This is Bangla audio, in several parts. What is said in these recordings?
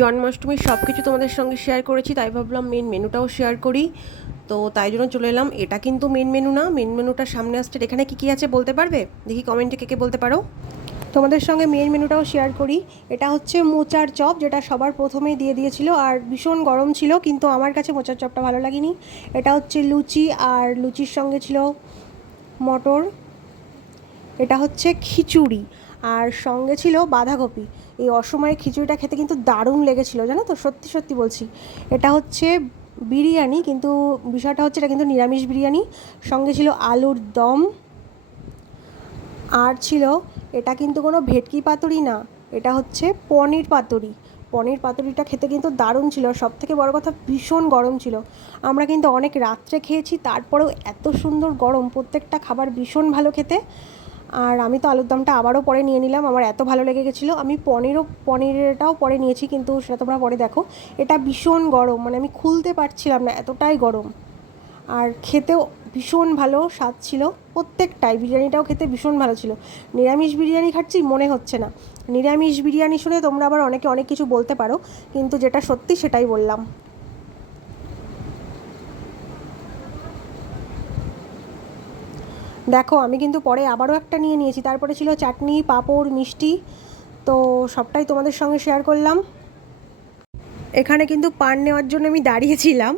জন্মাষ্টমীর সব কিছু তোমাদের সঙ্গে শেয়ার করেছি, তাই ভাবলাম মেন মেনুটাও শেয়ার করি। তো তাই জন্য চলে এলাম। এটা কিন্তু মেন মেনু না, মেন মেনুটা সামনে আসছে। এখানে কী কী আছে বলতে পারবে? দেখি কমেন্টে কে কে বলতে পারো। তোমাদের সঙ্গে মেন মেনুটাও শেয়ার করি। এটা হচ্ছে মোচার চপ, যেটা সবার প্রথমেই দিয়ে দিয়েছিল, আর ভীষণ গরম ছিল, কিন্তু আমার কাছে মোচার চপটা ভালো লাগেনি। এটা হচ্ছে লুচি, আর লুচির সঙ্গে ছিল মটর। এটা হচ্ছে খিচুড়ি, আর সঙ্গে ছিল বাঁধাকপি। এই অসময়ে খিচুড়িটা খেতে কিন্তু দারুণ লেগেছিল, জানো তো, সত্যি সত্যি বলছি। এটা হচ্ছে বিরিয়ানি, কিন্তু বিষয়টা হচ্ছে এটা কিন্তু নিরামিষ বিরিয়ানি। সঙ্গে ছিল আলুর দম, আর ছিল, এটা কিন্তু কোনো ভেটকি পাতুরি না, এটা হচ্ছে পনির পাতুরি। পনির পাতুরিটা খেতে কিন্তু দারুণ ছিল, সব থেকে বড় কথা ভীষণ গরম ছিল। আমরা কিন্তু অনেক রাত্রে খেয়েছি, তারপরেও এত সুন্দর গরম, প্রত্যেকটা খাবার ভীষণ ভালো খেতে। আর আমি তো আলুর দমটা আবারও পরে নিয়ে নিলাম, আমার এত ভালো লেগে গেছিলো। আমি পনিরটাও পরে নিয়েছি, কিন্তু সেটা তোমরা পরে দেখো। এটা ভীষণ গরম, মানে আমি খুলতে পারছিলাম না, এতটাই গরম। আর খেতেও ভীষণ ভালো স্বাদ ছিল প্রত্যেকটাই। বিরিয়ানিটাও খেতে ভীষণ ভালো ছিল। নিরামিষ বিরিয়ানি খাচ্ছি মনে হচ্ছে না। নিরামিষ বিরিয়ানি শুনে তোমরা আবার অনেকে অনেক কিছু বলতে পারো, কিন্তু যেটা সত্যি সেটাই বললাম। দেখো, আমি কিন্তু পরে আবারও একটা নিয়ে নিয়েছি। তারপরে ছিল চাটনি, পাঁপড়, মিষ্টি। তো সবটাই তোমাদের সঙ্গে শেয়ার করলাম। এখানে কিন্তু পান নেওয়ার জন্য আমি দাঁড়িয়েছিলাম।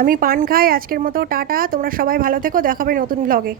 আমি পান খাই। আজকের মতো টাটা, তোমরা সবাই ভালো থেকো, দেখা হবে নতুন ব্লগে।